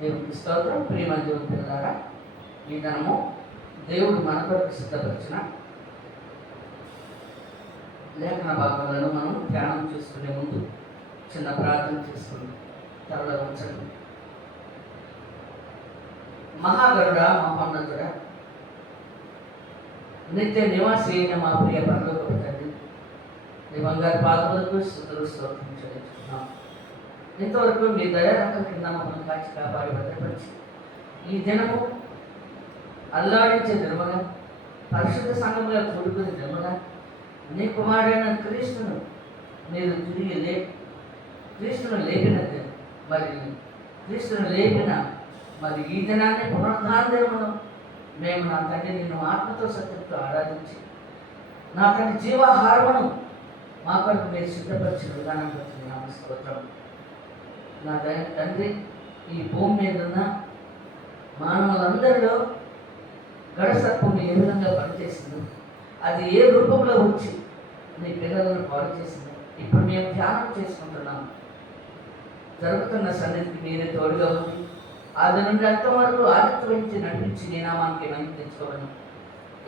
దేవునికి స్తోత్రం. ప్రియమైన దేవుని పిల్లలారా, ఈ దినము దేవుడు మన కొరకు సిద్ధపరిచిన లేఖన భాగాలను మనం ధ్యానం చేసుకునే ముందు చిన్న ప్రార్థన చేసుకుని తరలో ఉంచండి. మహాగరుడ, మహోన్నతుడ, నిత్య నివాసి అయిన మా ప్రియ పరలోకపు తండ్రి, నీ బంగారు పాదములకు స్తుతులు స్తోత్రం చెల్లించుకున్నాం. ఇంతవరకు మీ దయారకం కింద మమ్మల్ని కాచి కాపాడి భద్రపరిచి ఈ దినము అల్లాడించే దినముగా, పరిశుద్ధ సంఘముగా కూడుకునే దినముగా నీ కుమారుడైన క్రీస్తును మీరు తిరిగి క్రీస్తును లేపిన క్రీస్తును లేపిన మరి ఈ దినాన్ని పునరుద్ధాన దినమును మేము నా తండ్రి నిన్ను ఆత్మతో సత్యంతో ఆరాధించి నా తండ్రి జీవాహారమును మా కొరకు మీరు సిద్ధపరిచిన విధానం బట్టి స్తోత్రం. నా తండ్రి, ఈ భూమి మీద ఉన్న మానవులందరిలో గడసర్పం ఏ విధంగా పనిచేసిందో, అది ఏ రూపంలో వచ్చి నీ పిల్లలను పాడు చేసిందో ఇప్పుడు మేము ధ్యానం చేసుకుంటున్నాము. జరుగుతున్న సన్నిధికి మీరే తోడుగా ఉంది. అది నుండి అంతవరకు ఆదిత్య వహించి నడిపించి నీ నామానికి మహిమ తెచ్చుకోవడం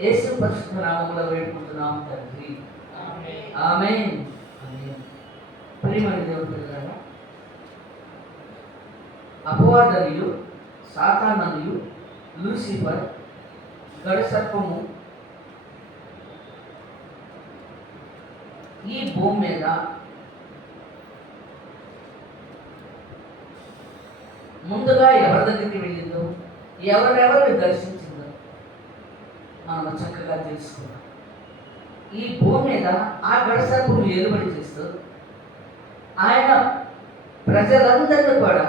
యేసు పరిశుద్ధ నామములో వేడుకుంటున్నాము తండ్రి. ఆమేన్. ప్రియమైన దేవుని పిల్లలారా, అపవాదనియు, సాతాననియు, లూసిఫర్, గడసర్పము ఈ భూమి మీద ముందుగా ఎవరి దగ్గరికి వెళ్ళిందో, ఎవరెవరిని దర్శించిందో మనం చక్కగా తెలుసుకున్నాం. ఈ భూమి మీద ఆ గడసర్పము ఏలుబడి చేస్తూ ఆయన ప్రజలందరినీ కూడా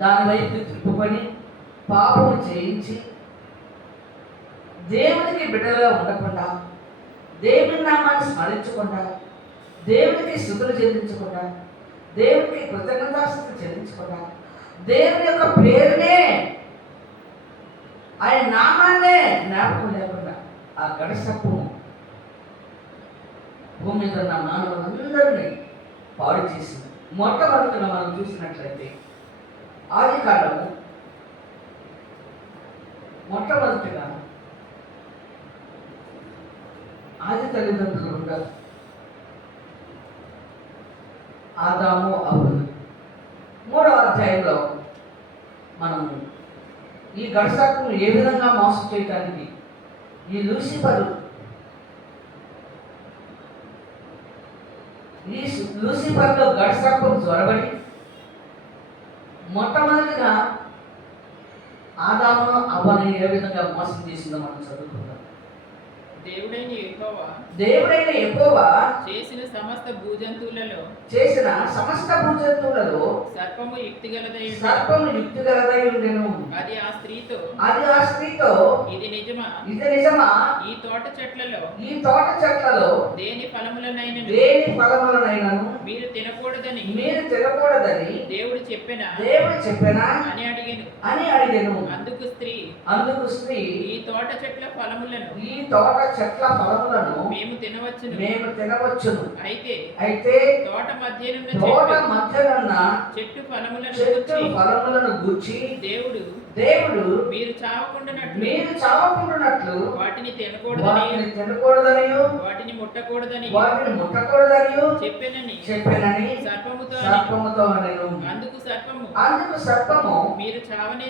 దాని వైపు తిప్పుకొని పాపము చేయించి దేవునికి బిడ్డలుగా ఉండకుండా, దేవుని నామాన్ని స్మరించకుండా, దేవునికి స్తుతులు చెల్లించకుండా, దేవునికి కృతజ్ఞతాస్తుతులు చెల్లించకుండా, దేవుని యొక్క పేరునే, ఆయన నామాన్నే జ్ఞాపకం లేకుండా ఆ గడసర్పము భూమి మీద ఉన్న మానవులందరినీ పాడు చేసింది. మొట్టమొదటిగా మనం చూసినట్లయితే ఆది కాలము మొట్టమొదటిగా ఆది తల్లిదండ్రులు ఉండరు, ఆదాము అవ్వలు. 3వ అధ్యాయంలో మనము ఈ గడసర్పం ఏ విధంగా మోసం చేయడానికి ఈ లూసిఫర్లో గడసర్పం జ్వరబడి మొట్టమొదటిగా ఆదామును అవ్వని ఏ విధంగా మోసం చేసిందో మనం చదువుకుందాం. దేవుడైన యెహోవా చేసిన సమస్త భూజంతువులలో సర్పము యుక్తిగలదై ఉండెను. అది ఆ స్త్రీతో ఇది నిజమా, ఈ తోట చెట్లలో దేని ఫలములనైనను మీరు తినకూడదని దేవుడు చెప్పెనా అని అడిగెను. అందుకు స్త్రీ ఈ తోట చెట్ల ఫలములను మేము తినవచ్చును. అయితే తోట మధ్యనున్న చెట్టు ఫలములను గూర్చి దేవుడు మీరు చావకుండానట్లు వాటిని తినకూడదని వాటిని ముట్టకూడదని చెప్పెనని సర్పముతో అనెను. అందుకు సర్పము మీరు చావనే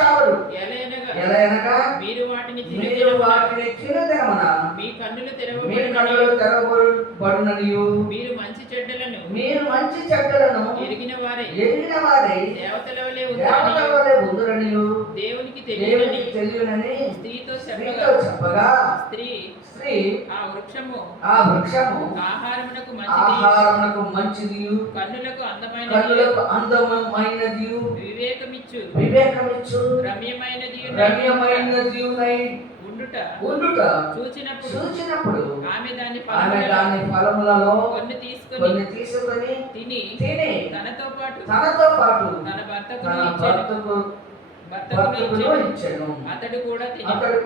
చావరు, ఎలయనగా మీరు వాటిని తినదినమున మీ కన్నులు తెరవబడుననియు మీరు మంచి చెడ్డలను ఎరిగిన వారై దేవతల వలె ఉందురనియు దేవునికి తెలియనని స్త్రీతో చెప్పగా స్త్రీ ఆ వృక్షము ఆహారమునకు మంచిది, కన్నులకు అందమైనది, వివేకమిచ్చు రమ్యమైనది ఉండుట చూచినప్పుడు ఆమె దాని ఫలములలో కొన్ని తీసుకొని తిని తనతో పాటు తన భర్తకు భర్తకును ఇచ్చెను. అతడు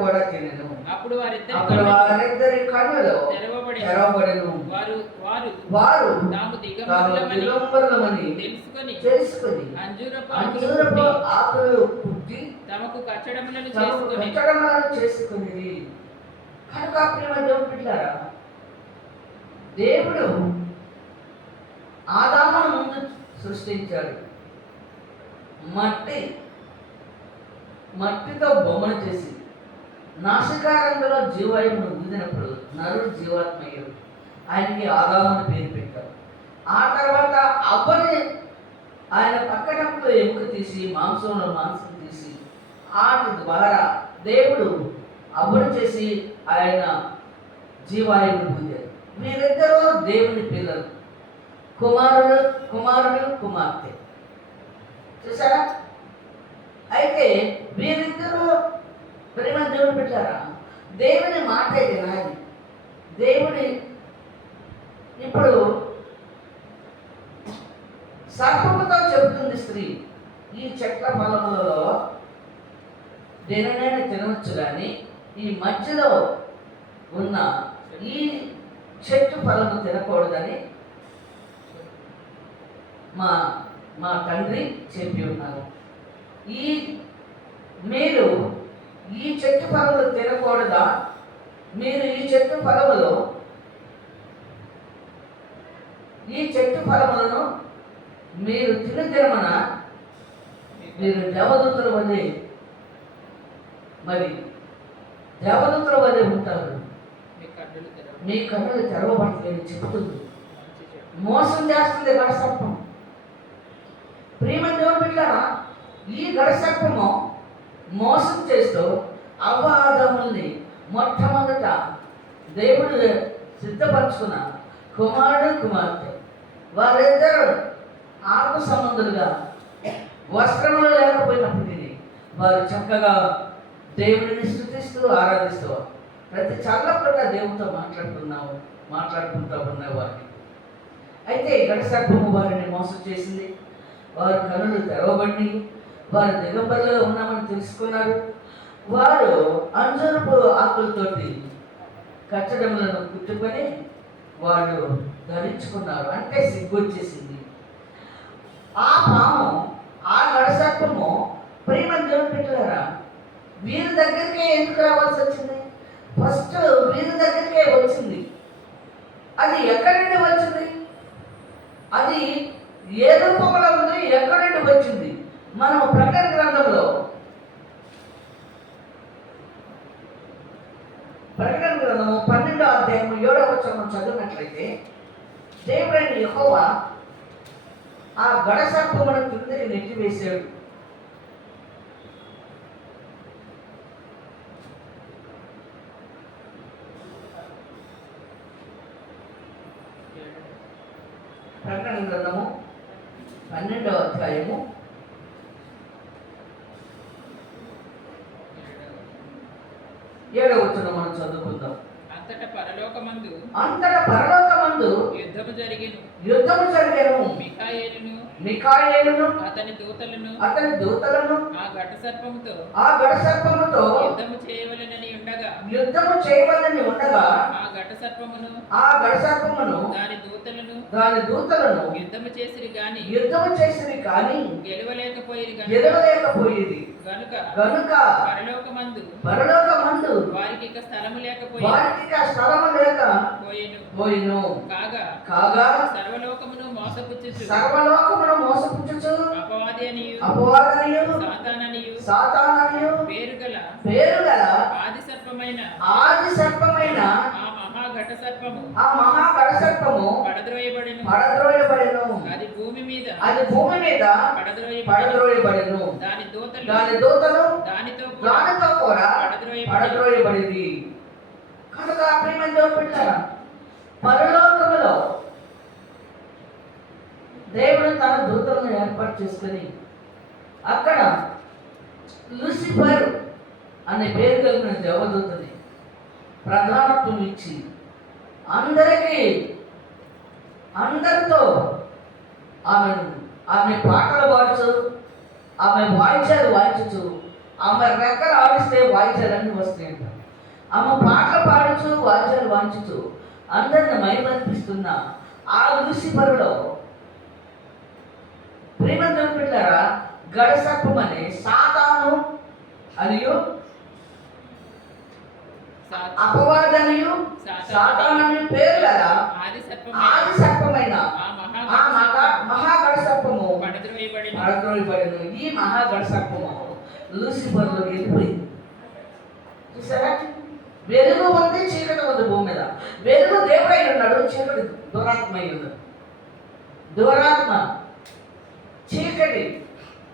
కూడా తినెను. అప్పుడు వారిద్దరి కన్నులు తెరవబడెను. వారు తాము దిగంబరులమని తెలుసుకొని అంజూరపు ఆకులు పుట్టి తమకు కచ్చడములను చేసుకుని కనుక పిల్లారా, దేవుడు ఆదామును ముందు సృష్టించాడు. మట్టితో బొమ్మను చేసి నాసికారంలో జీవాయువును ఊదినప్పుడు నరుడు జీవాత్మయ్యాడు. ఆయనకి ఆదాముని పేరు పెట్టాడు. ఆ తర్వాత అవ్వని ఆయన పక్కనప్పుడు ఎముక తీసి మాంసం తీసి వాటి ద్వారా దేవుడు అవ్వను చేసి ఆయన జీవాయువును ఊదాడు. వీరిద్దరూ దేవుని పిల్లలు, కుమారుడు కుమార్తె. చూసారా? అయితే వీరిద్దరూ ప్రేమ దేవుడు పెట్టారా? దేవుని మాట వినాలి. దేవుని ఇప్పుడు సర్పముతో చెబుతుంది స్త్రీ, ఈ చెట్ల ఫలములలో దేనినైనా తినవచ్చు, కానీ ఈ మధ్యలో ఉన్న ఈ చెట్టు ఫలము తినకూడదని మా తండ్రి చెప్పి ఉన్నారు. మీరు ఈ చెట్టు ఫలములు తినకూడదా? మీరు ఈ చెట్టు ఫలములను మీరు తినమన మీరు దేవదూతల వల్లే ఉంటారు. మీ కన్నులు తెరవబడతాయని చెబుతుంది. మోసం చేస్తుంది గడసర్పం. ప్రేమ దేవుడు బిడ్డలారా, ఈ గడసర్పము మోసం చేస్తూ అవ్వాదముల్ని మొట్టమొదట దేవుడు సిద్ధపరచుకున్న కుమారుడు కుమార్తె వారిద్దరూ ఆత్మ సంబంధులుగా వస్త్రములు లేకపోయినప్పటికీ వారు చక్కగా దేవుడిని స్తుతిస్తూ ఆరాధిస్తూ ప్రతి చల్లపూట దేవుడితో మాట్లాడుకుంటూ ఉన్నవారిని. అయితే గడసర్పము వారిని మోసం చేసింది. వారి కన్నులు తెరవబడి వారు దిగంబరులుగా ఉన్నామని తెలుసుకున్నారు. వారు అంజూరపు ఆకులతోటి కచ్చడములను కుట్టుకొని వాళ్ళు ధరించుకున్నారు. అంటే సిగ్గొచ్చేసింది. ఆ పాము, ఆ గడసర్పము ప్రేమ దేవుడు పెట్టారా, వీరి దగ్గరికే ఎందుకు రావాల్సి వచ్చింది? ఫస్ట్ వీరి దగ్గరికే వచ్చింది. అది ఎక్కడి నుండి వచ్చింది? అది ఏ రూపంలో ఉంది? ఎక్కడి నుండి వచ్చింది? మనం ప్రకటన గ్రంథంలో 12వ అధ్యాయం 7వ వచనం చదివినట్లయితే దేవుడైన యెహోవా ఆ గడసర్పమును కిందకి నెట్టివేశాడు. ప్రకటన గ్రంథము 12వ అధ్యాయము 7వ వచనం మనం చదువుకుందాం. అంతటా పరలోకమందు యుద్ధము జరిగెను. మిఖాయేలును అతని దూతలను ఆ ఘటసర్పముతో యుద్ధము చేయవలెనని ఉండగా ఆ ఘటసర్పమును దాని దూతలను యుద్ధము చేసిరి గాని గెలవలేకపోయిరి. గనుక పరలోకమందు వారికి ఇక స్థలము లేకపోయెను. కాగా సర్వలోకమును మోసపుచ్చుచు అపవాదనియు సాతాననియు పేరుగల ఆది సర్పమైన ఆ మహాఘటసర్పము పడద్రోయబడెను. అది భూమి మీద పడద్రోయబడెను. దాని దూతలు దానితో కూడా పడద్రోయబడింది. కనుక ప్రేమ దేవుడు పెట్టారా, పరలోకములో దేవుడు తన దూతలను ఏర్పాటు చేసుకుని అక్కడ లూసిఫర్ అనే పేరు కలిగిన దేవదూతని ప్రధానత్వం ఇచ్చి అందరితో ఆమె పాటలు పాడుతూ ఆమె వాయిద్యాలు వాయించుచు, ఆమె రెక్కలు ఆడిస్తే వాయిద్యాలన్నీ వస్తాయంట. ఆమె పాటలు పాడుచు వాయిద్యాలు వాయించుచు అందరిని మైమర్పిస్తున్న ఆ లూసిఫరులో ప్రేమంతం పెట్టారా గడసర్పం అనే సాతాను అనియు అపవాదనియు సాతాను పేరు కదా ఆది సర్పమైన ఆ మహాగడ సర్పము పడద్రోయబడిన ఈ మహాగడ సర్పము లూసిఫర్లో వెళ్ళిపోయింది. చూసారా, వెలుగు ఉంది, చీకటి ఉంది భూమి మీద. వెలుగు దేవుడై ఉన్నాడు, చీకటి దురాత్మ అయి ఉన్నాడు. దురాత్మ చీకటి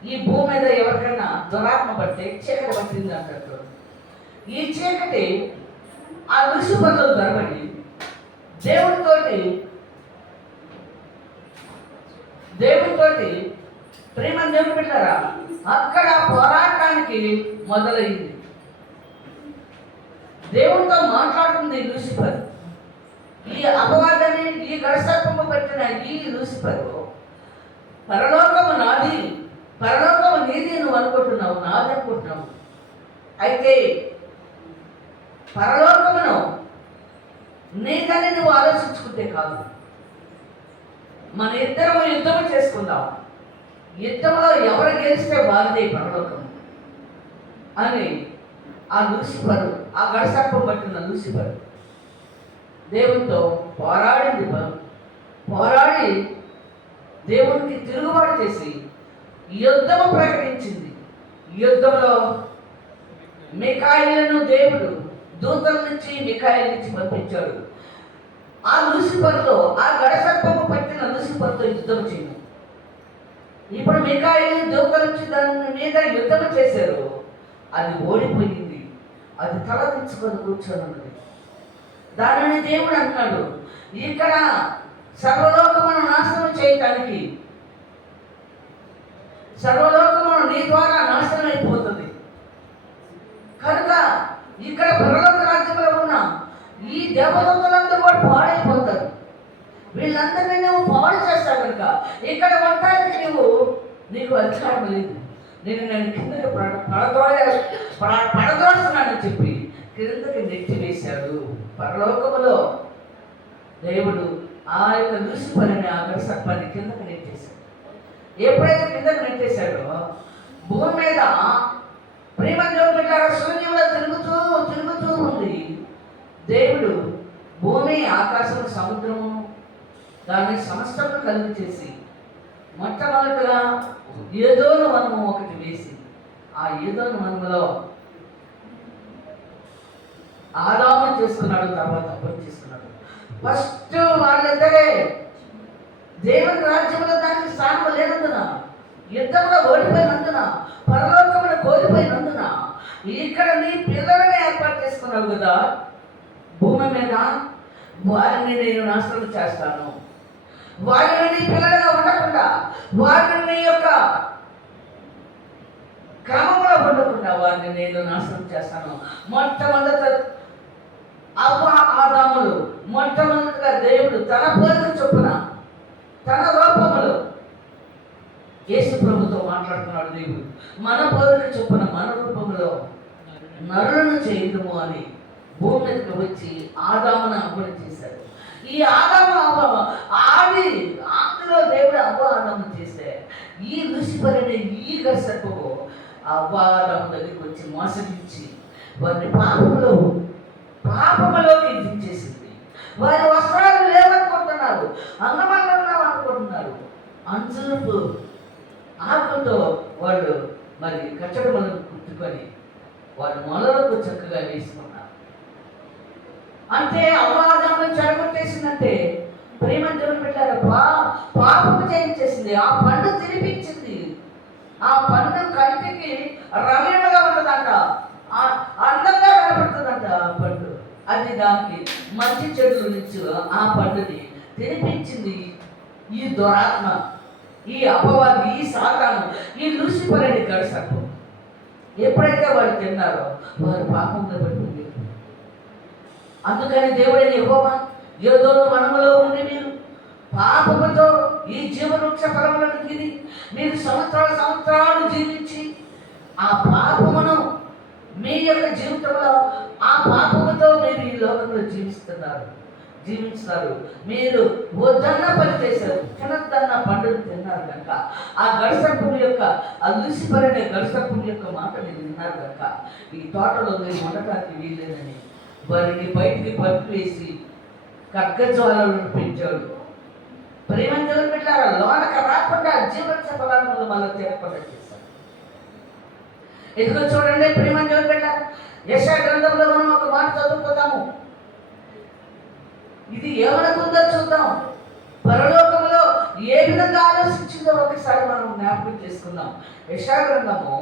ఈ భూమి మీద ఎవరికైనా దురాత్మ పడితే చీకటి పట్టింది అంటారు. ఈ చీకటి ఆ లూసిఫర్లో దొరబడి దేవుడితోటి ప్రేమ దేవుడు పెట్టారా, అక్కడ పోరాటానికి మొదలైంది. దేవుడితో మాట్లాడుతుంది లూసిఫర్. ఈ అపవాదాన్ని ఈ గడసర్పము పెట్టిన ఈ లూసిఫర్ పరలోకము నాది, పరలోకము నీది నువ్వు అనుకుంటున్నావు, నాది అనుకుంటున్నావు. అయితే పరలోకమును నీదని నువ్వు ఆలోచించుకుంటే కాదు, మన ఇద్దరము యుద్ధము చేసుకుందాం, యుద్ధంలో ఎవరు గెలిస్తే వారిదే పరలోకం అని ఆ లూసిఫర్, ఆ గడసర్పం పట్టిన లూసిఫర్ దేవునితో పోరాడింది. పోరాడి దేవునికి తిరుగుబాటు చేసి యుద్ధము ప్రకటించింది. యుద్ధంలో మిఖాయిలను దేవుడు దూతల నుంచి మిఖాయిల నుంచి పంపించాడు. ఆ లూసిఫర్తో, ఆ గడసర్పము పట్టిన లూసిఫర్తో యుద్ధం చేయను. ఇప్పుడు మిఖాయిలు దూతల నుంచి దాని మీద యుద్ధం చేశారు. అది ఓడిపోయింది. అది తల తెచ్చుకొని కూర్చొని ఉన్నది. దానిని దేవుడు అంటున్నాడు, ఇక్కడ సర్వలోకమును నాశనం చేయటానికి, సర్వలోకమును నీ ద్వారా నాశనం అయిపోతుంది కనుక ఇక్కడ పరలోక రాజ్యంలో ఉన్న ఈ దేవదూతలందరూ కూడా పాడైపోతారు. వీళ్ళందరినీ నువ్వు పాడు చేస్తావు కనుక ఇక్కడ ఉండటానికి నీకు అధికారం లేదు. నేను కిందకి పడదోస్తున్నానని చెప్పి కిందకి నెట్టి వేశాడు. పరలోకములో దేవుడు ఆ యొక్క లూసిఫర్ని, ఆ గడసర్పాన్ని కిందకి నెట్టేశాడు. ఎప్పుడైతే కిందకి నెట్టేశాడో భూమి మీద ప్రేమ దేవుడు శూన్యంలో తిరుగుతూ ఉంది. దేవుడు భూమి, ఆకాశం, సముద్రము దాన్ని సమస్తము కలిగి చేసి మొట్టమొదటిగా ఏదోను వనము ఒకటి వేసి, ఆ ఏదోను వనములో ఆదాము చేసుకున్నాడు, తర్వాత అప్పుడు చేసుకున్నాడు. ఫస్ట్ వాళ్ళిద్దరే దేవుని రాజ్యంలో దానికి స్థానం లేనందున, యుద్ధంలో ఓడిపోయినందున, పరలోకమును కోల్పోయినందున ఇక్కడ నీ పిల్లలని ఏర్పాటు చేసుకున్నావు కదా భూమి మీద, వారిని నేను నాశనం చేస్తాను. వారిని నీ పిల్లలుగా ఉండకుండా, వారిని నీ యొక్క క్రమంలో ఉండకుండా వారిని నేను నాశనం చేస్తాను. మొట్టమొదట ఆదాములు మొట్టమొదటిగా దేవుడు తన పోలిక చొప్పున, తన రూపములో యేసు ప్రభుతో మాట్లాడుతున్నాడు. దేవుడు మన పోలిక చొప్పున, మన రూపంలో నరులను చేయుదుము అని భూమి మీదకి వచ్చి ఆదామును అవ్వను చేశాడు. ఈ ఆదాము అవ్వ ఆదిలో దేవుడు ఆదాము చేస్తే ఈ లూసిఫర్ అనే ఈ గడసర్పము ఆదాము దగ్గరికి వచ్చి మోసగించి వారిని పాపములోకి దించేసింది. వారి వస్త్రాలు లేవనుకుంటున్నారు, అంగమంగళం అనుకుంటున్నారు. అంచులకు ఆకులతో వాళ్ళు మరి కచ్చడములను కుట్టుకొని వారి మొలలకు చక్కగా వేసుకున్నారు. అంటే అపవాదం చెడగొట్టేసిందంటే ప్రేమ దేవుని పెట్టారు. పాపము చేయించేసింది. ఆ పండు తినిపించింది. ఆ పండు కంటికి రమ్యంగా ఉంటుందంట, అందంగా కనపడుతుందంట. ఆ పండు అది దానికి మంచి చెడుల నుంచి ఆ పండుని తినిపించింది ఈ దురాత్మ, ఈ అపవాది, ఈ సాతాను, ఈ లూసిఫర్ అనే గడసర్పం. ఎప్పుడైతే వారు తిన్నారో వారు పాపంలో పడిపోయారు. అందుకని దేవుడైన యెహోవా ఏదో వనములో ఉండి మీరు పాపముతో ఈ జీవవృక్ష ఫలములను తిని మీరు సంవత్సరాలు జీవించి ఆ పాపమును మీ యొక్క జీవితంలో ఆ పాపముతో మీరు ఈ లోకంలో జీవిస్తున్నారు. మీరు వద్దన్న పని చేశారు, తినద్దన్న పండుగ తిన్నారు కనుక ఆ గడసర్పం యొక్క ఆ లూసిఫర్ అనే గడసర్పం యొక్క మాట మీరు విన్నారు కనుక ఈ తోటలో మీరు ఉండటానికి వీల్లేదని వారిని బయటికి పంపివేసి ఖడ్గజ్వాలను పెంచాడు. ప్రేమను దేవుని పెట్టారా, లోనక రాకుండా జీవవృక్ష ఫలాలను మళ్ళీ తినకుండా చేశారు. ఇదిగో చూడండి, ప్రేమను దేవుని పెట్టారా, యెషయా గ్రంథంలో మనం ఒక మాట చదువుకుందాము. ఇది ఏమనుకుందో చూద్దాం. పరలోకంలో ఏ విధంగా ఆలోచించిందో ఒకసారి మనం జ్ఞాపకం చేసుకుందాం. యెషయా గ్రంథము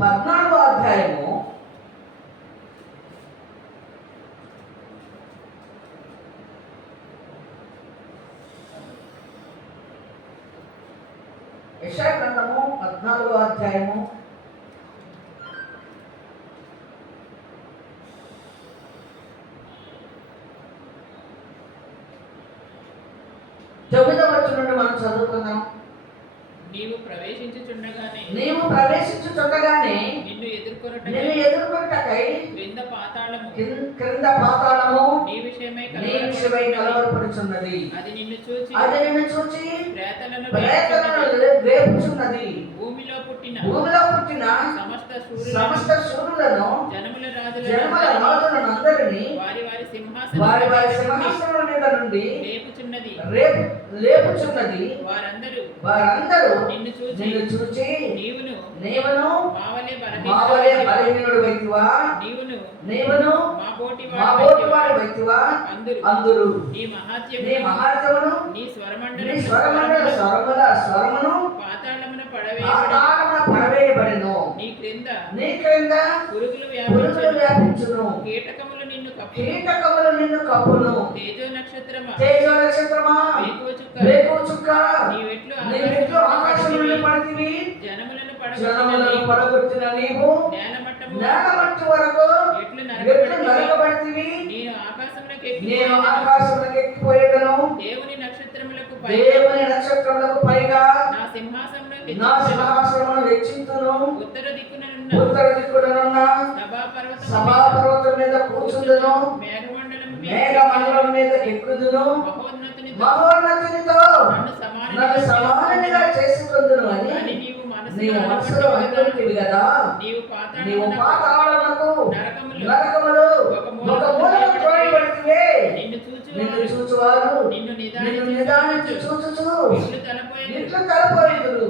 14వ అధ్యాయము 14వ అధ్యాయము 9వ వచనం నుండి మనం చదువుకుందాం. నీవు ప్రవేశించుచుండగానే నిన్ను ఎదుర్కొనుటకై క్రింద పాతాళము నీ విషయమై కలవరపడుచున్నది. అది నిన్ను చూచి ప్రేతలను రేపుచున్నది. భూమిలో పుట్టిన సమస్త శూరులను జనముల రాజులను అందరినీ వారి సింహాసనముల మీద నుండి లేపుచున్నది. వారందరూ నిన్ను చూచి నీవును మావలే బలహీనుడు వైతివా, నీవును మా బోటి వాడు వైతివా అందురు. నీ మహాత్యమును నీ స్వరమును పాతాళమున పడవేయబడెను. నీ క్రింద పురుగులు వ్యాపించును. కీటకములు నిన్ను కప్పును. తేజో నక్షత్రమా వేకువ చుక్క నీవెట్లు ఆకాశం నుండి పడితివి. జనములను పడగొట్టిన నీవు నేలమట్టు వరకు ఎట్లు నరకబడితివి. నేను ఆకాశములకు ఎక్కిపోయేదను. దేవుని నక్షత్రములకు పైగా నా సింహాసనమును హెచ్చింతును. ఉత్తర దిక్కున సభాపర్వతం మీద కూర్చుందును. మేఘమండలం మీద ఎక్కుదును. మహోన్నతునితో నన్ను సమానంగా చేసుకుందును అని నీవు మనసులో అనుకుంటివి కదా. నీవు పాతాళమునకు నరకములో ఒక మూలకు త్రోయబడితివే. నిన్ను చూచువారు నిన్ను నిదానించి చూచుచు ఇట్లు తలపోయిదురు.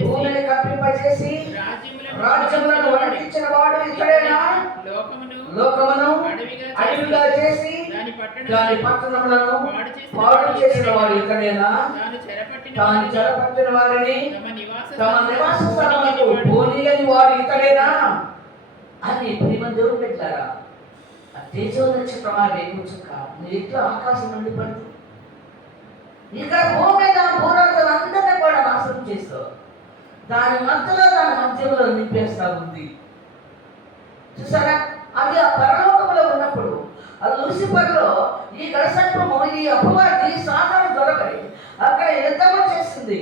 భూమిని కంపింపజేసి రాజ్యములను వణికించిన వాడు ఇతడేనా? లోకమును అడవిగా చేసి దాని పట్టణములను పాడు చేసిన వాడు ఇతడేనా? తాను చెరపట్టిన వారిని తమ నివాస స్థలములకు పోనీయని వాడు ఇతడేనా అని ప్రేమ దేవుడు పెట్టారా. తేజో నక్షత్రమా వేకువ చుక్క నువ్వు ఎట్లా ఆకాశం నుండి పడుతుంది. ఇక్కడ భూమి మీద భూరాజులందరినీ కూడా నాశనం చేస్తావు. దాని మధ్యలో నింపేస్తా ఉంది. చూసారా, అది ఆ పరలోకంలో ఉన్నప్పుడు ఆ లూసిఫర్లో ఈ గడసర్పము ఈ అపవాది సాధారణ దొరకడి అక్కడ యుద్ధము చేసింది.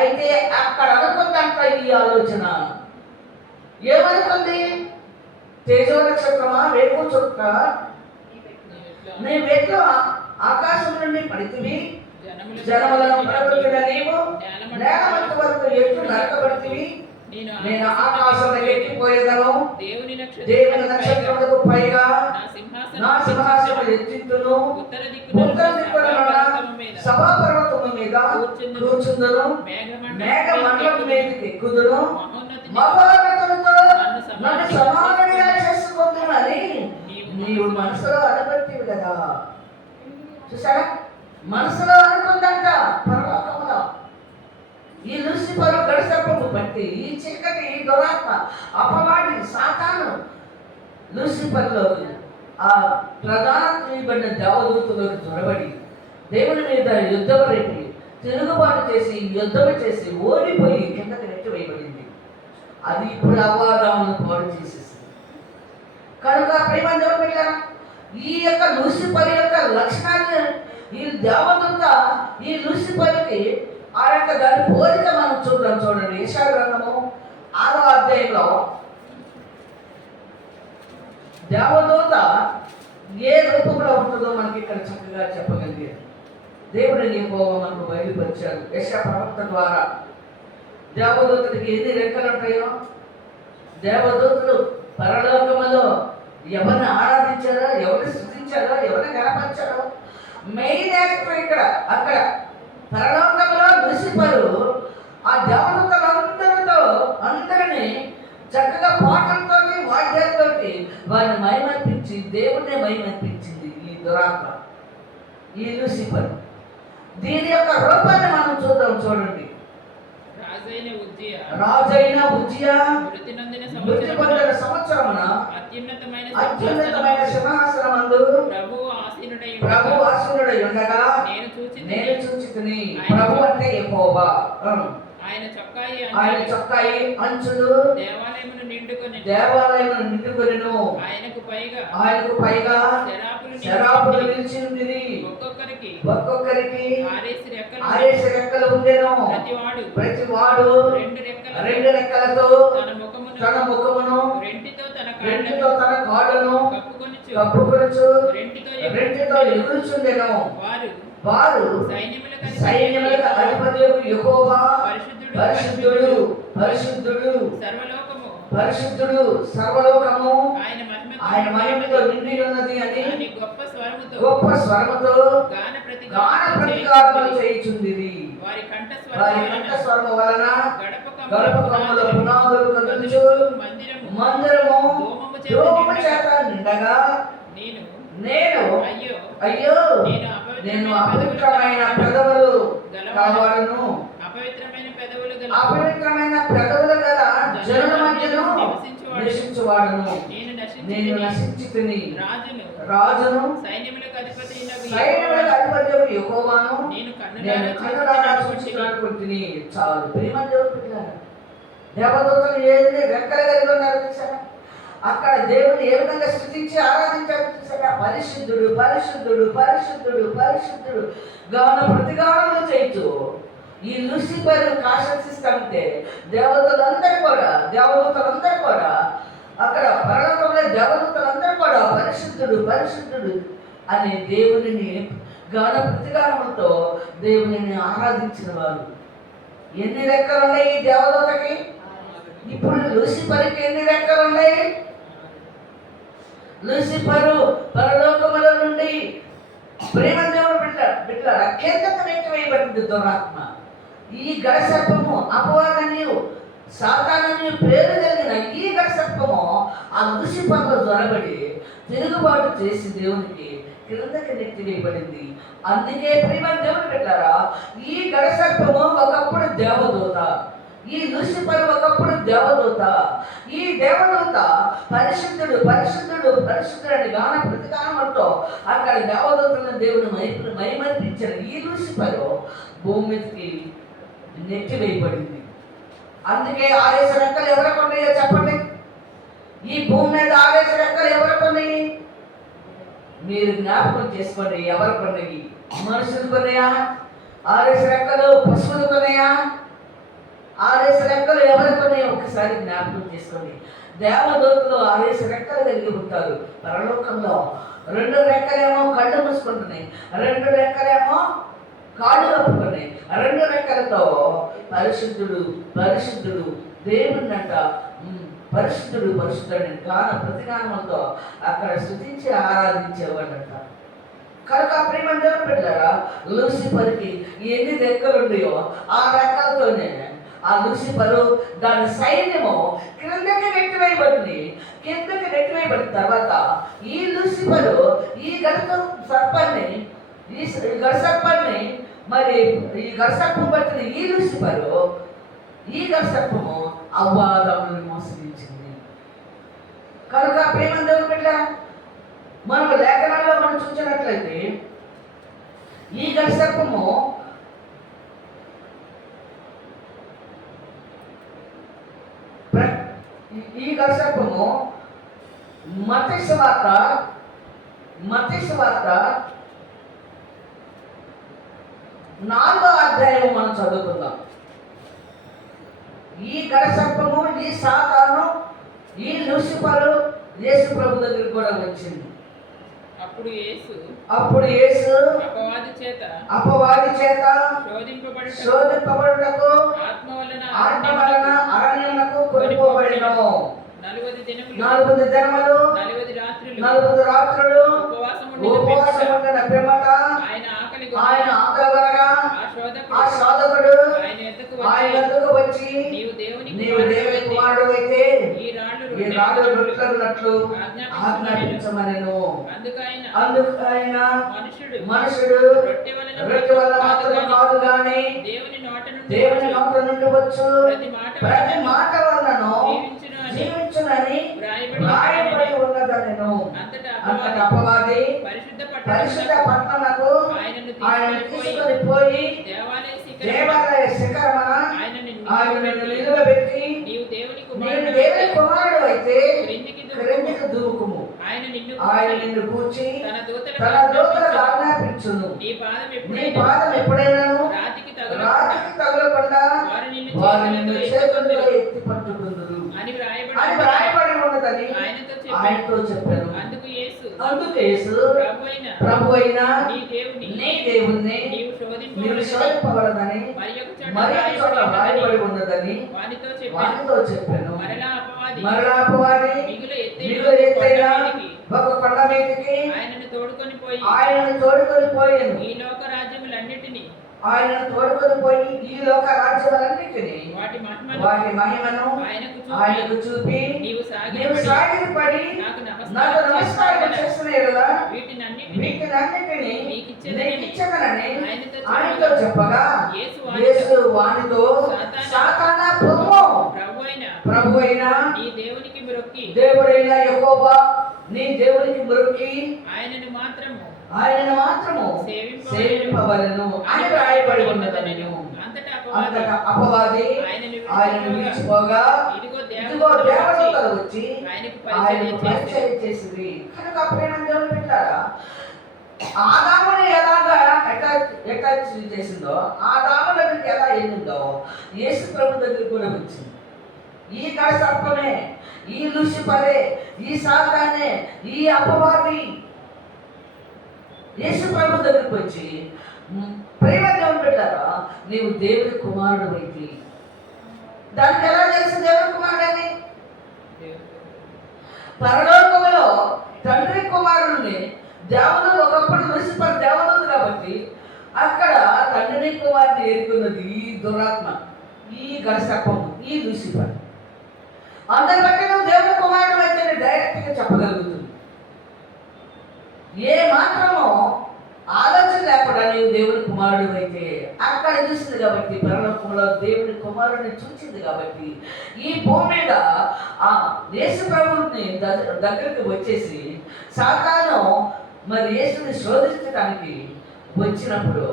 అయితే అక్కడ అనుకుందంట ఈ ఆలోచన ఏమనుకుంది? తేజో నక్షత్రమా వేకువ చుక్క నీవెట్లు ఆకాశం నుండి పడితివి. జనములను పడగొట్టిన నీవు నేలమట్టు వరకు ఎట్లు నరకబడితివి. నేను ఆకాశంలోకి ఎక్కిపోయేదను. దేవుని నక్షత్రములకు పైగా నా సింహాసనము హెచ్చింతును. ఉత్తర దిక్కున సభాపర్వతము మీద కూర్చుందును. మేఘమండలం మీదకి ఎక్కుదును. మహోన్నతునితో నన్ను సమానంగా చేసుకుంటున్నని నీవు మనసులో అనుకుంటివి కదా. చూసారా, మనసులో అనుకుందంట పరలోకంలో. ఈ లూసిఫర్ గడసర్పము బట్టి ఈ చీకటి ఈ దురాత్మ అపవాది సాతాను లూసిఫర్లో ఆ ప్రధానమైన దేవదూతలోకి చొరబడి దేవుని మీద యుద్ధం రేపి తిరుగుబాటు చేసి ఓడిపోయి కిందకి నెట్టివేయబడింది. అది ఇప్పుడు అవ్వాదామును పాడు చేసేసింది. కనుక ప్రేమ పెట్టారా, ఈ యొక్క లూసిఫర్ యొక్క లక్షణాన్ని ఈ దేవదూత ఈ లూసిఫర్కి ఆ యొక్క దాని పోలిక మనం చూడండి. యెషయా గ్రంథము 6వ అధ్యాయంలో దేవదూత ఏ రూపంలో ఉంటుందో మనకి ఇక్కడ చక్కగా చెప్పగలిగారు. దేవుడు యెహోవా మనకు బయలుపరిచాడు యెషయా ప్రవక్త ద్వారా. దేవదూతకి ఎన్ని రెక్కలు ఉంటాయో, దేవదూతలు పరలోకములో ఎవరిని ఆరాధించారో, ఎవరిని స్తుతించారో, ఎవరిని కనపరిచారో, మెయిన్ యాక్టర్ ఇక్కడ అక్కడ పరలోకంలో లూసిఫరు ఆ దేవదూతలందరితో అందరినీ చక్కగా పాటలతో వాద్యాలతో వారిని మహిమర్పించి దేవుడినే మహిమర్పించింది ఈ దురాత్మ, ఈ లూసిఫర్. దీని యొక్క రూపాన్ని మనం చూడండి. రాజైన ఉజ్జియా మృతి పొందిన సంవత్సరమున అత్యున్నతమైన సింహాసనమందు ప్రభు ఆసీనుడై ఉండగా నేను చూచితిని. ప్రభు అంటే యెహోవా. ఆయన చొక్కాయి అంచులు దేవాలయమును నిండుకొనెను. ఆయనకు పైగా శరాపులు నిలిచి ఉండిరి. ఒక్కొక్కరికి 6 రెక్కలు ఉండెను. ప్రతివాడు 2 రెక్కలతో తన ముఖమును రెంటితో తన కాళ్ళను కప్పుకొనుచు రెంటితో ఎగురుచుండెను. వారు సైన్యములకు అధిపతియగు యెహోవా పరిశుద్ధుడు పరిశుద్ధుడు పరిశుద్ధుడు సర్వలోకము ఆయన మహిమతో నిండి ఉన్నది అని గొప్ప స్వరముతో గాన ప్రతిగానములు చేయుచుండిరి. వారి కంఠ స్వరము వలన గడప కమ్ముల పునాదులు కదులుచు మందిరము ధూమము చేత నిండగా నేను అయ్యో నేను అపవిత్రమైన పెదవులు కావాలను. అపవిత్రమైన పెదవులు గల జనుల మధ్యను నివసించువాడును. నేను నశించితిని. రాజును సైన్యములకు అధిపతి యెహోవాను నేను కన్నులారా చూచుకొంటిని. చాలు ప్రియమైన దేవుని బిడ్డలారా, దేవదూతలు ఏది రెక్కలు కలిగి ఉన్నారు చూసారా? అక్కడ దేవుని ఏ విధంగా స్తుతించి ఆరాధించారు చూసారా? పరిశుద్ధుడు పరిశుద్ధుడు పరిశుద్ధుడు పరిశుద్ధుడు గాన ప్రతిగానములు చేయొచ్చు. ఈ లూసిఫర్ కాశిస్తుంటే దేవదూతలందరూ కూడా అక్కడ పరలోకంలో దేవదూతలందరూ కూడా పరిశుద్ధుడు పరిశుద్ధుడు అనే దేవునిని గాన ప్రతిగానములతో దేవునిని ఆరాధించిన వారు. ఎన్ని రెక్కలు ఉన్నాయి ఈ దేవదూతకి? ఇప్పుడు లూసిఫర్కి ఎన్ని రెక్కలు ఉన్నాయి? లూసిఫరు పరలోకముల నుండి ప్రేమ దేవుడు బిడ్డ కిందకు నెట్టివేయబడింది దురాత్మ. ఈ గడసర్పము అపవాదనీయు సాతానీయు పేరు కలిగిన ఈ గడసర్పము ఆ లూసిఫర్లో జ్వరబడి తిరుగుబాటు చేసి దేవునికి క్రిందకి నెట్టివేయబడింది. అందుకే ప్రేమ దేవుడు పెట్టారా, ఈ గడసర్పము ఒకప్పుడు దేవదూత, ఈ లూసిఫర్ ఒకప్పుడు దేవదూత. ఈ దేవదూత పరిశుద్ధుడు పరిశుద్ధుడు పరిశుద్ధుడు అని గాన ప్రతిగానములతో అక్కడ దేవదూతలను దేవుని మైమర్పించిన ఈ లూసిఫర్ భూమి మీదకి నెట్టివేయబడింది. అందుకే 6 రెక్కలు ఎవరికి ఉన్నాయో చెప్పండి? ఈ భూమి మీద 6 రెక్కలు ఎవరికి ఉన్నాయి? మీరు జ్ఞాపకం చేసుకోండి. ఎవరికి ఉన్నాయి? మనుషులకు ఉన్నాయా 6 రెక్కలు? పశువులకు ఉన్నాయా 6 రెక్కలు? ఎవరికి ఉన్నాయి? ఒకసారి జ్ఞాపకం చేసుకోండి. దేవదూతలు 6 రెక్కలు కలిగి ఉంటారు పరలోకంలో. 2 రెక్కలేమో కళ్ళు మూసుకుంటున్నాయి, 2 రెక్కలేమో కాళ్ళు కప్పుకున్నాయి. 2 రెక్కలతో పరిశుద్ధుడు పరిశుద్ధుడు దేవుడినంట పరిశుద్ధుడు పరిశుద్ధుడు గాన ప్రతిగానములతో అక్కడ స్తుతించి ఆరాధించేవాడంట. కనుక ప్రేమ దేవుని బిడ్డలారా, లూసిఫర్కి ఎన్ని రెక్కలు ఉన్నాయో ఆ రెక్కలతోనే ఆ లూసిఫరు దాని సైన్యము కిందకి నెట్టివేయబడింది. కిందకి నెట్టివేయబడిన తర్వాత ఈ లూసిఫరు ఈ గడసర్పాన్ని మరి ఈ గడసర్పం పట్టిన ఈ లూసిఫరు ఈ గడసర్పము అవ్వాదములను మోసగించింది. కనుక ప్రేమ దేవుని బిడ్డ, మనం లేఖనాల్లో మనం చూసినట్లయితే ఈ గడసర్పము మత్తయి సువార్త మత్తయి సువార్త 4వ అధ్యాయం మనం చదువుకుందాం. ఈ గడసర్పము, ఈ సాతాను, ఈ లూసిఫరు యేసు ప్రభు దగ్గరికి కూడా వచ్చింది. అప్పుడు యేసు అపవాది చేత శోధింపబడుటకు ఆత్మ వలన అరణ్యమునకు కొనిపోబడెను. 40 దినములు 40 దినములు 40 రాత్రులు ఉపవాసం ఉండిన పిమ్మట ఆయన ఆకలి కొనగా ఆ శోధకుడు ఆయన యొద్దకు వచ్చి నీవు దేవుని కుమారుడు అయితే ఈ రాళ్ళు రొట్టెలన్నట్లు ఆజ్ఞాపించమనెను. అందుకు ఆయన మనుషుడు రొట్టె వల్ల మాత్రమే కాదు గాని దేవుని నోట నుండి వచ్చు ప్రతి మాట వలనను జీవించునని వ్రాయబడి ఉన్నదనెను. అంతటా అపవాది పరిశుద్ధ పట్టణమునకు ఆయనను తీసుకొని పోయి దేవాలయ శిఖరమున ఆయనను నిలువబెట్టి నీవు దేవుని కుమారుడు అయితే క్రిందికి దూకుము, ఆయన నిన్ను గూర్చి తన దూతలకు ఆజ్ఞాపించును. నీ పాదం ఎప్పుడైనాను రాతికి తగలకుండా వారు నిన్ను చేతుల్లో ఎత్తి పట్టుకుందురు అని వ్రాయబడి ఉన్నదని ఆయనతో చెప్పారు. అందుకు యేసు ప్రభు అయిన నీ దేవుణ్ణి నీవు శోధింపబడదని మరి చోట వ్రాయబడి ఉన్నదని వానితో చెప్పాను. మరలా అపవాది మిగులు ఎత్తైన ఒక కొండ మీదకి ఆయనను తోడుకొని పోయాను. ఈ లోక రాజ్యములన్నిటినీ వాటి మహిమను ఆయనకు చూపి నీవు సాగిలపడి నాకు నమస్కారం చేసిన యెడల వీటినన్నిటినీ నీకిచ్చెదనని ఆయనతో చెప్పగా యేసు వానితో సాతానా ప్రభువైన దేవుడైన యెహోవా నీ దేవునికి మొక్కి ఆయనను మాత్రము సేవింపవలెను అని వ్రాయబడి ఉన్నదనెను. అంతటా అపవాది ఆయనను విడిచిపోగా ఇదిగో దేవదూతలు వచ్చి ఆయనకు పరిచయం చేసింది. కనుక ప్రేమ దేవుని పెట్టారా, ఆదాముని ఎలాగా అటాచ్ చేసిందో, ఆదాము దగ్గరికి ఎలా వెళ్ళిందో యేసు ప్రభు దగ్గరికి కూడా వచ్చింది. ఈ కడసర్పమే, ఈ లూసిఫరే, ఈ సాతానే, ఈ అపవాది యేసు ప్రభు దగ్గరికి వచ్చి ప్రేమ దేవుని పెట్టారా, నీవు దేవుని కుమారుడు అయితే. దానికి ఎలా తెలుసు దేవుని కుమారుడని? పరలోకములో తండ్రి కుమారుడిని దేవుడు ఒకప్పుడు లూసిఫర్ దేవదూత కాబట్టి అక్కడ తండ్రి కుమారుని ఎరుకున్నది ఈ దురాత్మ, ఈ గడసర్పము, ఈ లూసిఫర్. అందరి బట్టి నువ్వు దేవుని కుమారుడు అయితే డైరెక్ట్గా చెప్పగలుగుతుంది. ఏ మాత్రమో ఆలోచన లేకుండా నీవు దేవుని కుమారుడు అయితే అక్కడ చూసింది కాబట్టి, పరలోకంలో దేవుని కుమారుడిని చూసింది కాబట్టి ఈ భూమి మీద ఆ యేసు ప్రభువుని దగ్గరికి వచ్చేసి సాతాను మరి యేసుని శోధించడానికి వచ్చినప్పుడు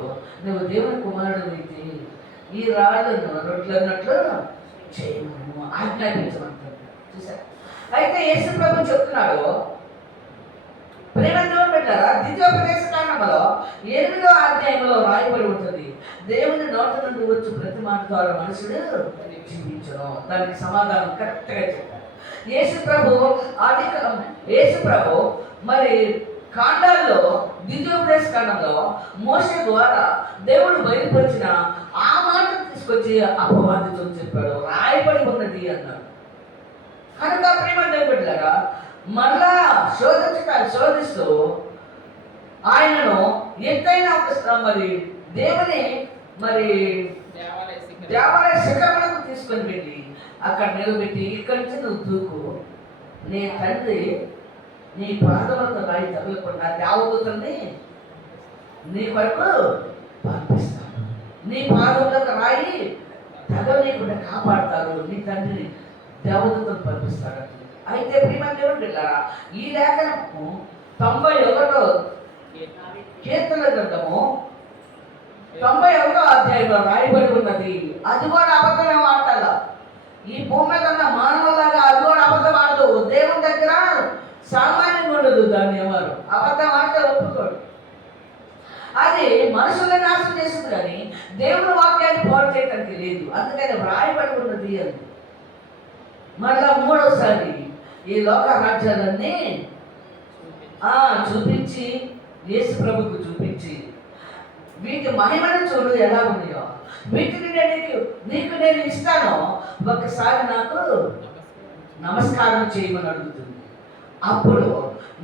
నువ్వు దేవుని కుమారుడు అయితే ఈ రాళ్ళను రొట్టెలన్నట్లు చేయమను ఆజ్ఞాపించమంటాడు. చూసారా? అయితే యేసు ప్రభు చెప్తున్నాడు, ప్రేమ దేవుని పెట్టారా, ద్వితీయోపదేశ కాండములో 8వ అధ్యాయంలో రాయబడి ఉంటుంది, దేవుని నోట నుండి వచ్చి ప్రతి మాట ద్వారా మనుషుడు జీవించను. దానికి సమాధానం కరెక్ట్గా చెప్పారు యేసు ప్రభు. మరి కాండాల్లో ద్వితీయోపదేశ కాండంలో మోషే ద్వారా దేవుడు బయలుపరిచిన ఆ మాట తీసుకొచ్చి అపవాదితో చెప్పాడు, రాయబడి ఉన్నది అన్నాడు. కనుక ప్రేమ దేవుని పెట్టారా, మళ్ళా శోధిస్తూ ఆయనను ఎత్తైన మరి దేవుని మరి దేవాలయ శిఖరములకు తీసుకొని వెళ్ళి అక్కడ నిలబెట్టి, ఇక్కడి నుంచి నువ్వు దూకు, నీ తండ్రి నీ పాదములతో రాయి తగలకుండా దేవదూతల్ని నీ కొరకు పంపిస్తాను, నీ పాదములకు రాయి తగలకుండా కాపాడతారు, నీ తండ్రిని దేవదూతలు పంపిస్తాడు. అయితే ప్రియమైన దేవుని బిడ్డలారా, ఈ లేఖనము 91వ కీర్తన గ్రంథము 91వ అధ్యాయంలో రాయబడి ఉన్నది. అది కూడా అబద్ధమే మాటల. ఈ భూమి మీద ఉన్న మానవులాగా అది కూడా అబద్ధం ఆడదు. దేవుని దగ్గర సామాన్యంగా ఉండదు దాన్ని ఎవరు అబద్ధం ఆడితే ఒప్పుకోడు. అది మనుషులను నాశనం చేస్తుంది కానీ దేవుని వాక్యాన్ని పాడు చేయడానికి లేదు. అందుకని వ్రాయబడి ఉన్నది అని. మళ్ళా మూడోసారి ఈ లోక రాజ్యాలన్నీ చూపించి యేసు ప్రభుకు చూపించి వీటి మహిమను చూడు ఎలా ఉన్నాయో, వీటిని నీకు నేను ఇస్తాను, ఒకసారి నాకు నమస్కారం చేయమని అడుగుతుంది. అప్పుడు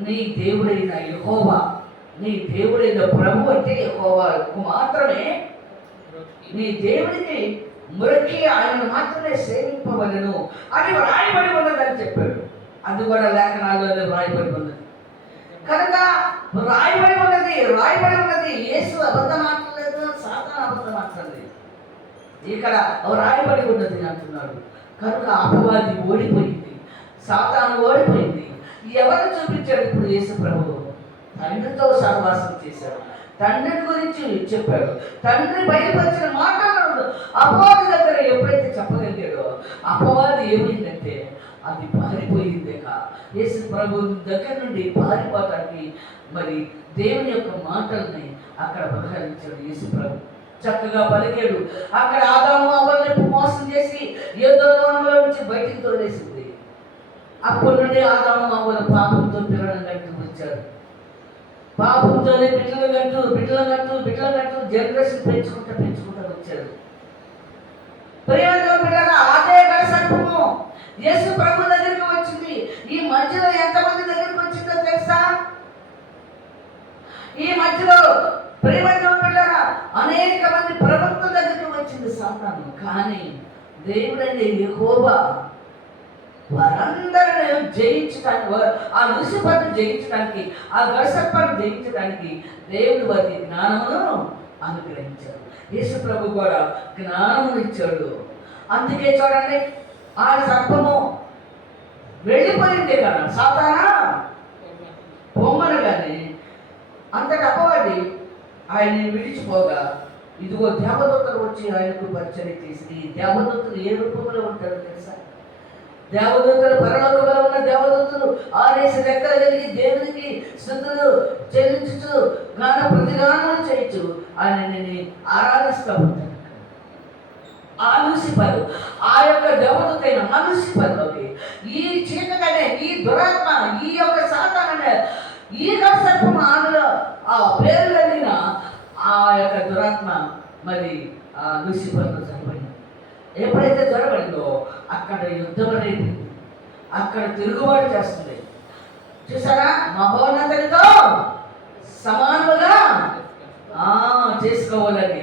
నీ దేవుడైన యెహోవా, నీ దేవుడైన ప్రభు అంటే యెహోవాకు మాత్రమే, నీ దేవుడికి మొరకి ఆయనను మాత్రమే సేవింపవలను అని రాయబడి ఉన్నదని చెప్పాడు. అది కూడా లేఖనాల్లో రాయబడి ఉన్నది కనుక రాయబడి ఉన్నది. యేసు అబద్ధం మాట్లాడలేదు, సాతాను అబద్ధం మాట్లాడలేదు, ఇక్కడ రాయబడి ఉన్నది అంటున్నాడు. కనుక అపవాది ఓడిపోయింది, సాతాను ఓడిపోయింది. ఎవరు చూపించాడు ఇప్పుడు యేసు ప్రభువు? తండ్రితో సహవాసం చేశాడు, తండ్రిని గురించి చెప్పాడు. తండ్రి బయలుపరిచిన మాటలు అపవాది దగ్గర ఎప్పుడైతే చెప్పగలిగాడో అపవాది ఏమైందంటే అది పారిపోయిందే. యేసు ప్రభు దగ్గర నుండి పారిపోవటానికి మరి దేవుని యొక్క మాటల్ని అక్కడ బలహరించాడు యేసు ప్రభు. చక్కగా పలికాడు. అక్కడ ఆదాము అవ్వలను మోసం చేసి ఏదో దూరంలో నుంచి బయటికి తోడేసింది. అప్పటి నుండి ఆదాము అవ్వలు పాపంతో పిల్లలను కట్టు వచ్చారు. పాపంతోనే బిడ్డలు కట్టు జనరేషన్ పెంచుకుంటూ వచ్చారు. ప్రియమైన పిల్లగా అదే గడసర్పము యేసు ప్రభు దగ్గరికి వచ్చింది. ఈ మధ్యలో ఎంతమంది దగ్గరికి వచ్చిందో తెలుసా? ఈ మధ్యలో ప్రియమైన పిల్లగా అనేక మంది ప్రభుత్వం దగ్గరికి వచ్చింది సాతాను. కానీ దేవుడైన యెహోవా వారందరినీ జయించడానికి, ఆ లూసిఫర్ను జయించడానికి, ఆ గడసర్పను జయించడానికి దేవుడు వారికి జ్ఞానమును అనుగ్రహించాడు. యేసు ప్రభు కూడా జ్ఞానమును ఇచ్చాడు. అందుకే చూడండి, ఆ సర్పము వెళ్ళిపోయింది కదా, సాతానా పొమ్మను కానీ అంతటి అపవాది ఆయన్ని విడిచిపోగా ఇదిగో దేవదూతలు వచ్చి ఆయనకు పరిచయం చేసింది. దేవదూతలు ఏ రూపంలో ఉంటారో తెలుసా? దేవదూతలు పరలోకంలో ఉన్న దేవదూతలు ఆరేసి రెక్కలు కలిగి దేవునికి స్తుతులు చెల్లించుచు గాన ప్రతిగానాలు చేయొచ్చు ఆయనని ఆరాధిస్తూ ఉంటారు. ఆ లూసిఫర్, ఆ యొక్క దేవదూతైన ఆ లూసిఫర్లోకి ఈ చీకటనే, ఈ దురాత్మ, ఈ యొక్క సాతాననే ఈ గడసర్పం ఆమెలో ఆ పేరు కలిగిన ఆ యొక్క దురాత్మ మరి ఆ లూసిఫర్లో చనిపోయింది. ఎప్పుడైతే జ్వరపడిందో అక్కడ యుద్ధం అనేది, అక్కడ తిరుగుబాటు చేస్తుంది. చూసారా? మహోన్నతునితో సమానముగా చేసుకోవాలని,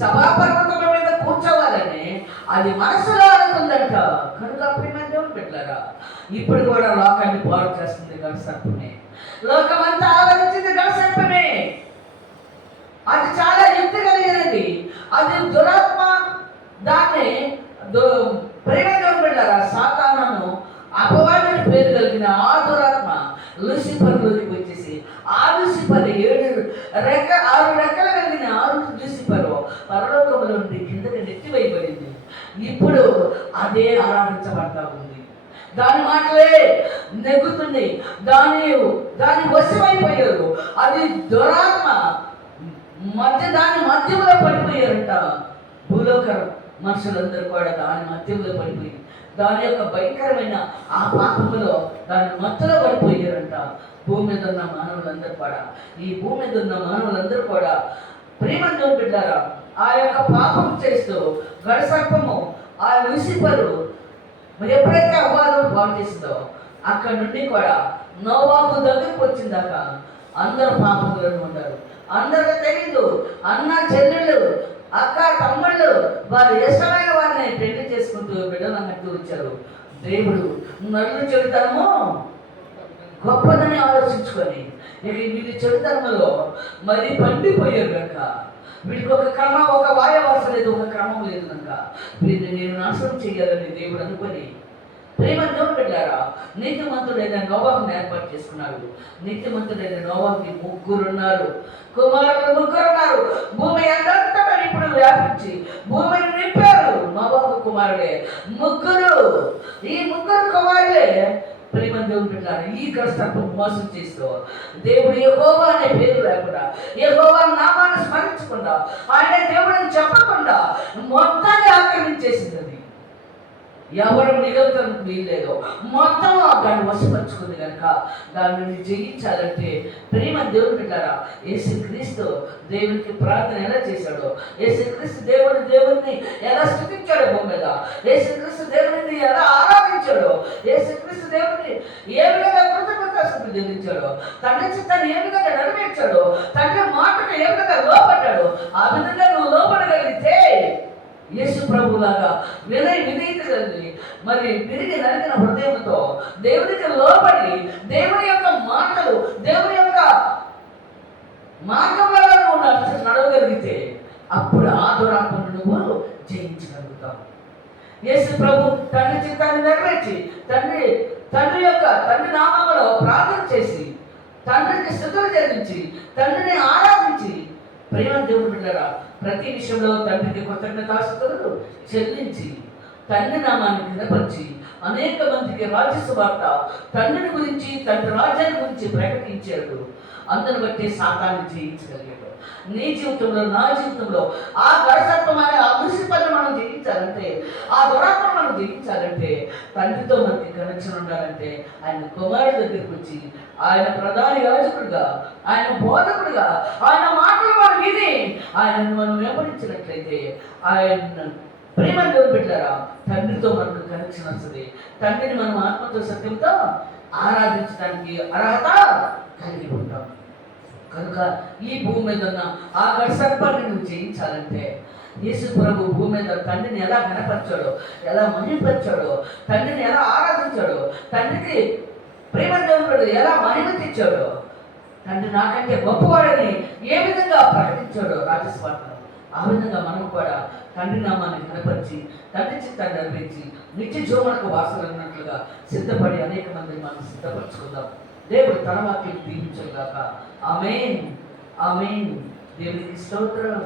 సభాపర్వతం మీద కూర్చోవాలని అది మనసులో అనుకుందంట. కనుక ప్రియమైన పెట్టారా, ఇప్పుడు కూడా లోకాన్ని పాడు చేస్తుంది గడసర్పమే. లోకమంతా ఆవరించింది గడసర్పమే. అది చాలా యుక్తి కలిగినది, అది దురాత్మ. దాన్ని ప్రేమగా పెట్టారా, సాతాను అపవాదిని పేరు కలిగిన ఆ దురాత్మ లూసిఫర్లోకి వచ్చేసి ఆ లూసిఫర్ 6 రెక్కలు కలిగిన ఆ లూసిఫర్ పరలోకంలో నుండి కిందకి నెట్టివేయబడింది. ఇప్పుడు అదే ఆరాధించబడతా ఉంది. దాని మాటలే నెగ్గుతుంది. దాని వశమైపోయారు. అది దురాత్మ దాని మధ్యలో పడిపోయారంట. భూలోకం మనుషులందరూ కూడా దాని మధ్యలో పడిపోయి దాని యొక్క భయంకరమైన ఆ పాపములో దాని మధ్యలో పడిపోయారంట. భూమి మీద ఉన్న మానవులందరూ కూడా, ఈ భూమి మీద ఉన్న మానవులందరూ కూడా ప్రేమతో బిడ్డారా ఆ యొక్క పాపం చేస్తూ గడసర్పము ఆ లూసిఫరు ఎప్పుడైతే అవ్వాలో బాగు చేసిందో అక్కడి నుండి కూడా నోవాహు దగ్గరికి వచ్చిందాక అందరూ పాపములను ఉన్నారు. అందరికీ తెలీదు. అన్న చెల్లెళ్ళు, అక్క తమ్ముళ్ళు వారు ఇష్టమైన వారిని పెళ్లి చేసుకుంటూ బిడ్డలు అన్నట్టు వచ్చారు. దేవుడు నన్ను చెడుతనము గొప్పదని ఆలోచించుకొని వీళ్ళు చెడుతనములో మరి పండిపోయారు కనుక వీటికి ఒక క్రమం, ఒక వాయవాస లేదు, ఒక క్రమం లేదు కనుక వీరిని నేను నాశనం చేయాలని దేవుడు అనుకొని ప్రేమతో పెట్టారా నీతిమంతుడైన నోవాహుని ఏర్పాటు చేసుకున్నాడు. నీతిమంతుడైన నోవాహుకి 3 ఉన్నారు, కుమారులు 3 ఉన్నారు. భూమి అంతా ఇప్పుడు వ్యాపించి భూమిని నింపారు. నోవాహు కుమారుడే 3. ఈ 3 కుమారులే ప్రేమ దేవుని పెట్టారు. ఈ కష్టం మోసం చేస్తూ దేవుడు యెహోవా అనే పేరు లేకుండా, యెహోవా నామాన్ని స్మరించకుండా, ఆయన దేవుడిని చెప్పకుండా మొత్తాన్ని ఆక్రమించేసింది. అది ఎవరు మిగలటానికి వీల్లేదు. మొత్తం దాన్ని వశపరుచుకుంది కనుక దానిని జయించాలంటే ప్రేమ దేవుని పెట్టారా. యేసుక్రీస్తు దేవునికి ప్రార్థన ఎలా చేశాడో, యేసుక్రీస్తు దేవుడిని ఎలా స్తుతించాడో భూమి మీద, యేసుక్రీస్తు దేవుడిని ఎలా ఆరాధించాడో, యేసుక్రీస్తు దేవుడిని ఏ విధంగా కృతజ్ఞతాస్తుతులు చెల్లించాడో, తండ్రి చిత్తాన్ని ఏ విధంగా నెరవేర్చాడో, తండ్రి మాటను ఏ విధంగా లోపడ్డాడో, ఆ విధంగా నువ్వు లోపడగలిగితే యేసు ప్రభులాగా విధేయత కలిగి మరి తిరిగి నలిగిన హృదయంతో దేవునికి లోబడి దేవుని యొక్క మాటలు, దేవుని యొక్క మార్గంలో నువ్వు నడవగలిగితే అప్పుడు ఆ దురాత్మను నువ్వు జయించగలుగుతావు. యేసు ప్రభు తండ్రి చిత్తాన్ని నెరవేర్చి తండ్రి నామములో ప్రార్థన చేసి తండ్రికి స్తుతులు చెల్లించి తండ్రిని ఆరాధించి ప్రేమ దేవుడు బిడ్డరా ప్రతి విషయంలో తండ్రికి కృతజ్ఞతాస్తుతులు చెల్లించి తండ్రి నామాన్ని ఘనపరిచి అనేక మందికి రాజ్య సువార్త తండ్రిని గురించి, తండ్రి రాజ్యాన్ని గురించి ప్రకటించాడు. అందరిని బట్టి సాతాన్ని జయించగలిగాడు. నీ జీవితంలో, నా జీవితంలో ఆ దర్శత్వం అనే ఆ దృశ్యపని మనం జయించాలంటే, ఆ దురాత్మ మనం జయించాలంటే, తండ్రితో మనకి కనెక్షన్ ఉండాలంటే ఆయన కుమారుడి దగ్గరికి వచ్చి ఆయన ప్రధాన యాజకుడిగా, ఆయన బోధకుడిగా, ఆయన మాటలు మనం విని ఆయనను మనం వెంబడించినట్లయితే ఆయన ప్రేమ దేవుడు పెట్టారా తండ్రితో మనకు కనెక్షన్ వస్తుంది. తండ్రిని మనం ఆత్మతో సత్యంతో ఆరాధించడానికి అర్హత కలిగి ఉంటాం. కనుక ఈ భూమి మీద ఉన్న ఆ సర్పాన్ని నువ్వు జయించాలంటే యేసు ప్రభు భూమి మీద తండ్రిని ఎలా కనపరిచాడో, ఎలా మహిమపరిచాడో, తండ్రిని ఎలా ఆరాధించాడో, తండ్రికి ప్రేమ దేవుడు ఎలా మహిమ తెచ్చాడో, తండ్రి నాకంటే గొప్పవాడని ఏ విధంగా ప్రకటించాడో రాజస్వార్థం, ఆ విధంగా మనం కూడా తండ్రి నామాన్ని కనపరిచి తండ్రి చిత్తాన్ని నెరవేర్చి నిత్య జీవనకు వాసనట్లుగా సిద్ధపడి అనేక మందిని మనం సిద్ధపరచుకుందాం. దేవుడు తన వాక్యం దీవించగాక. ఆమేన్, ఆమేన్. దేవునికి స్తోత్రం.